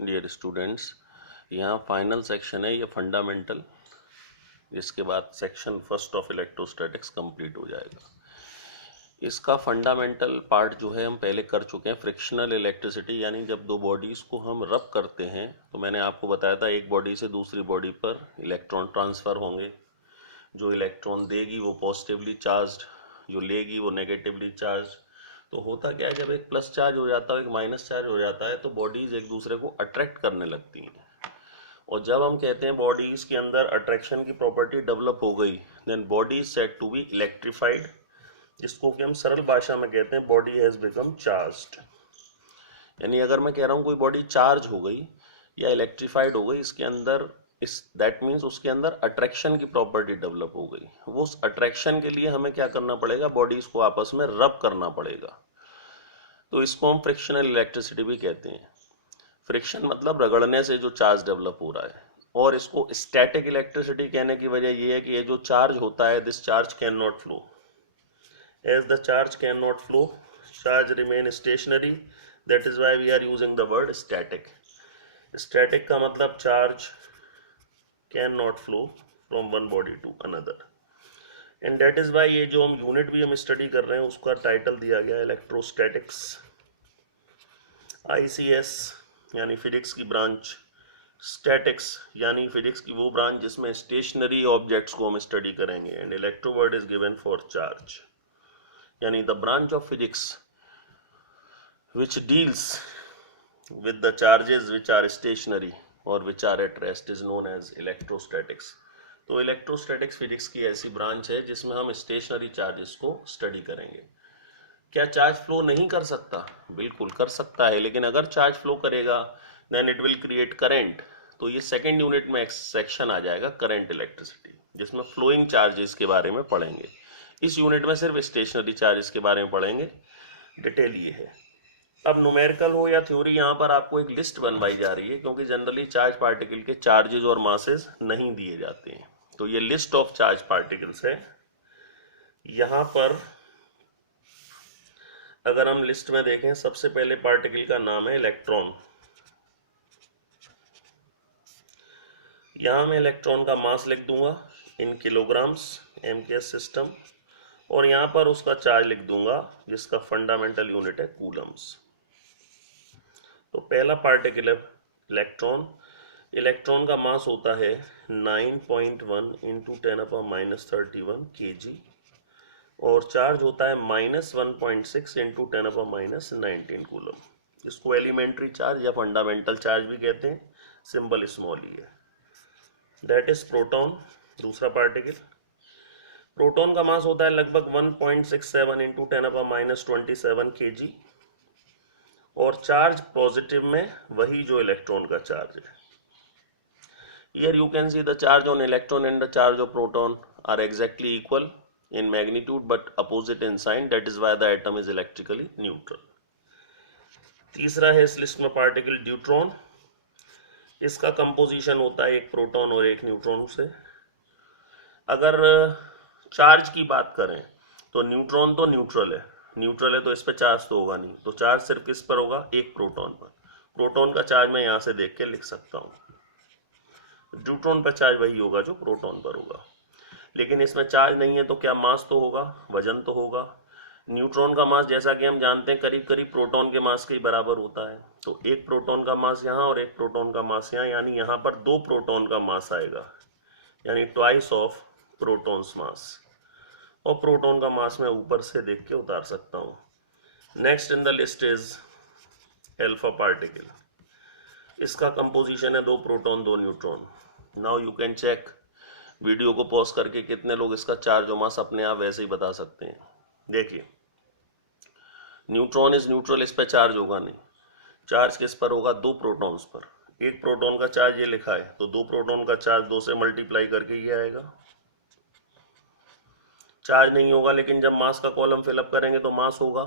Dear students, यहाँ final section है, ये फंडामेंटल। इसके बाद section first of electrostatics complete हो जाएगा। इसका फंडामेंटल पार्ट जो है हम पहले कर चुके हैं, फ्रिक्शनल इलेक्ट्रिसिटी, यानी जब दो बॉडीज़ को हम रब करते हैं तो मैंने आपको बताया था एक बॉडी से दूसरी बॉडी पर इलेक्ट्रॉन ट्रांसफ़र होंगे। जो इलेक्ट्रॉन देगी वो पॉजिटिवली चार्ज्ड, जो लेगी वो नेगेटिवली चार्ज। तो होता क्या है, जब एक प्लस चार्ज हो जाता है एक माइनस चार्ज हो जाता है तो बॉडीज एक दूसरे को अट्रैक्ट करने लगती हैं। और जब हम कहते हैं बॉडीज के अंदर अट्रैक्शन की प्रॉपर्टी डेवलप हो गई, then body is said to be electrified, जिसको कि हम सरल भाषा में कहते हैं बॉडी हैज बिकम चार्ज्ड। यानी अगर मैं कह रहा हूँ कोई बॉडी चार्ज हो गई या इलेक्ट्रिफाइड हो गई, इसके अंदर इस दैट मीन्स उसके अंदर अट्रैक्शन की प्रॉपर्टी डेवलप हो गई। वो उस अट्रैक्शन के लिए हमें क्या करना पड़ेगा, बॉडीज को आपस में रब करना पड़ेगा। तो इसको हम फ्रिक्शनल इलेक्ट्रिसिटी भी कहते हैं। फ्रिक्शन मतलब रगड़ने से जो चार्ज डेवलप हो रहा है। और इसको स्टैटिक इलेक्ट्रिसिटी कहने की वजह यह है कि ये जो चार्ज होता है, this charge can not flow. As the charge can not flow, charge remain stationary, that is why we are using the word static. Static का मतलब charge can not flow from one body to another, and that is why ये जो हम unit भी हम study कर रहे हैं उसका टाइटल दिया गया इलेक्ट्रोस्टैटिक्स। ICS यानी फिजिक्स की ब्रांच, स्टैटिक्स यानी फिजिक्स की वो ब्रांच जिसमें स्टेशनरी ऑब्जेक्ट्स को हम स्टडी करेंगे, and electro word is given for charge, यानी the branch of physics which deals with the charges which are stationary or which are at rest is known as electrostatics। तो electrostatics physics की ऐसी branch है जिसमें हम stationery charges को study करेंगे। क्या चार्ज फ्लो नहीं कर सकता? बिल्कुल कर सकता है, लेकिन अगर चार्ज फ्लो करेगा then it will create current. तो ये सेकेंड यूनिट में एक सेक्शन आ जाएगा करंट इलेक्ट्रिसिटी, जिसमें फ्लोइंग चार्जेस के बारे में पढ़ेंगे। इस यूनिट में सिर्फ स्टेशनरी चार्जेस के बारे में पढ़ेंगे। डिटेल ये है। अब न्यूमेरिकल हो या थ्योरी, यहाँ पर आपको एक लिस्ट बनवाई जा रही है, क्योंकि जनरली चार्ज पार्टिकल के चार्जेस और मासेस नहीं दिए जाते हैं। तो ये लिस्ट ऑफ चार्ज पार्टिकल्स है। यहाँ पर अगर हम लिस्ट में देखें, सबसे पहले पार्टिकल का नाम है इलेक्ट्रॉन। यहाँ मैं इलेक्ट्रॉन का मास लिख दूंगा इन किलोग्राम्स, MKS सिस्टम, और यहाँ पर उसका चार्ज लिख दूंगा जिसका फंडामेंटल यूनिट है कूलम्स। तो पहला पार्टिकल है इलेक्ट्रॉन। इलेक्ट्रॉन का मास होता है 9.1 इंटू 10⁻³ kg, और चार्ज होता है -1.6 इंटू 10⁻19 कूलम। इसको एलिमेंट्री चार्ज या फंडामेंटल चार्ज भी कहते हैं, सिंबल स्मॉल ही है। दैट इज प्रोटॉन, दूसरा पार्टिकल। प्रोटॉन का मास होता है लगभग 1.67 इंटू 10⁻27 kg, और चार्ज पॉजिटिव में वही जो इलेक्ट्रॉन का चार्ज है। Here you can see the charge on electron and the charge of proton are exactly equal in magnitude but opposite in sign, that is why the atom is electrically neutral। तीसरा है इस list में particle deuteron. इसका composition होता है एक proton और एक न्यूट्रॉन से। अगर चार्ज की बात करें तो न्यूट्रॉन तो न्यूट्रल है तो इस पर चार्ज तो होगा नहीं, तो चार्ज सिर्फ किस पर होगा, एक प्रोटॉन पर। प्रोटॉन का चार्ज मैं यहाँ से देख के लिख सकता हूँ, न्यूट्रॉन पर चार्ज वही होगा जो प्रोटॉन पर होगा। लेकिन इसमें चार्ज नहीं है तो क्या मास तो होगा, वजन तो होगा। न्यूट्रॉन का मास जैसा कि हम जानते हैं करीब करीब प्रोटॉन के मास के बराबर होता है। तो एक प्रोटॉन का मास यहाँ और एक प्रोटॉन का मास यहाँ, यानी यहाँ पर 2 प्रोटॉन का मास आएगा, यानी ट्वाइस ऑफ प्रोटॉन्स मास। और प्रोटॉन का मास मैं ऊपर से देख के उतार सकता हूँ। Next in the list is alpha particle. इसका कंपोजिशन है 2 proton 2 neutron. Now you can check, video को पॉज करके कितने लोग इसका चार्ज और मास अपने आप वैसे ही बता सकते हैं। देखिए, न्यूट्रॉन इज न्यूट्रल, इस पर चार्ज होगा नहीं। चार्ज किस पर होगा, 2 प्रोटॉन्स पर। एक प्रोटॉन का चार्ज ये लिखा है, तो 2 प्रोटॉन का चार्ज 2 से मल्टीप्लाई करके ये आएगा। चार्ज नहीं होगा, लेकिन जब मास का कॉलम फिलअप करेंगे तो मास होगा।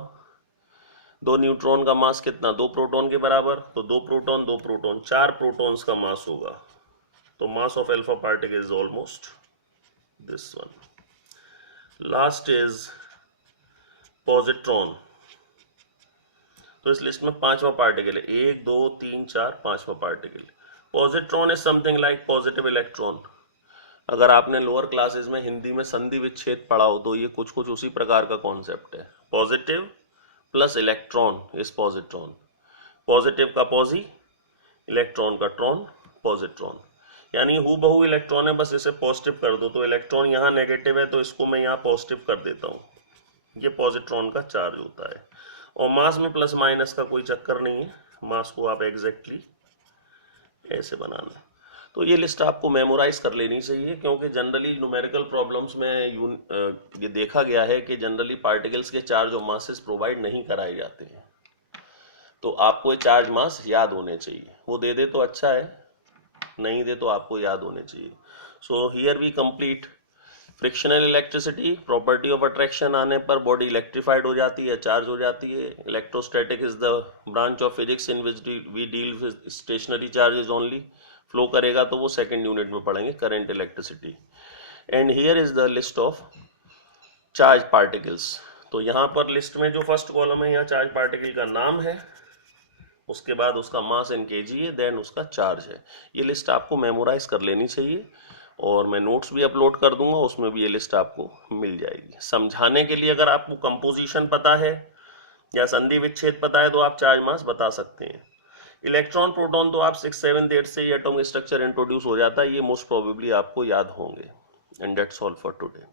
2 न्यूट्रॉन का मास कितना, 2 प्रोटॉन के बराबर, तो 2 प्रोटॉन 2 प्रोटॉन, 4 प्रोटॉन्स का मास होगा। तो mass of alpha particle is almost this one. Last is positron. तो इस लिस्ट में पांचवा पार्टिकल है, 1 2 3 4 पांचवा particle. Positron is something like positive electron. अगर आपने लोअर क्लासेस में हिंदी में संधि विच्छेद पढ़ा हो तो ये कुछ कुछ उसी प्रकार का कॉन्सेप्ट है। Positive plus electron is positron, positive का पॉजी, इलेक्ट्रॉन का ट्रॉन, पॉजिट्रॉन। यानी हूबहू इलेक्ट्रॉन है, बस इसे पॉजिटिव कर दो। तो इलेक्ट्रॉन यहाँ नेगेटिव है तो इसको मैं यहाँ पॉजिटिव कर देता हूँ। ये पॉजिट्रॉन का चार्ज होता है। और मास में प्लस माइनस का कोई चक्कर नहीं है, मास को आप एग्जैक्टली ऐसे बनाना है। तो ये लिस्ट आपको मेमोराइज कर लेनी चाहिए, क्योंकि जनरली न्यूमेरिकल प्रॉब्लम्स में ये देखा गया है कि जनरली पार्टिकल्स के चार्ज और मासेस प्रोवाइड नहीं कराए जाते हैं। तो आपको ये चार्ज मास याद होने चाहिए, वो दे दे तो अच्छा है, नहीं दे तो आपको याद होने चाहिए। So here we complete frictional electricity. Property of attraction आने पर बॉडी इलेक्ट्रिफाइड हो जाती है, चार्ज हो जाती है। Electrostatic is the branch of physics in which we deal with stationary charges only. Flow करेगा तो वो सेकेंड यूनिट में पढ़ेंगे, current electricity. And here is the list of charge particles. तो यहाँ पर लिस्ट में जो फर्स्ट कॉलम है, यहाँ चार्ज पार्टिकल का नाम है, उसके बाद उसका मास इन केजी है, देन उसका चार्ज है। ये लिस्ट आपको मेमोराइज कर लेनी चाहिए और मैं नोट्स भी अपलोड कर दूंगा, उसमें भी ये लिस्ट आपको मिल जाएगी। समझाने के लिए अगर आपको कंपोजिशन पता है या संधि विच्छेद पता है तो आप चार्ज मास बता सकते हैं। इलेक्ट्रॉन प्रोटॉन तो आप 6 7 8 से ये एटॉमिक स्ट्रक्चर इंट्रोड्यूस हो जाता है, ये मोस्ट प्रोबेबली आपको याद होंगे। And that's all for today.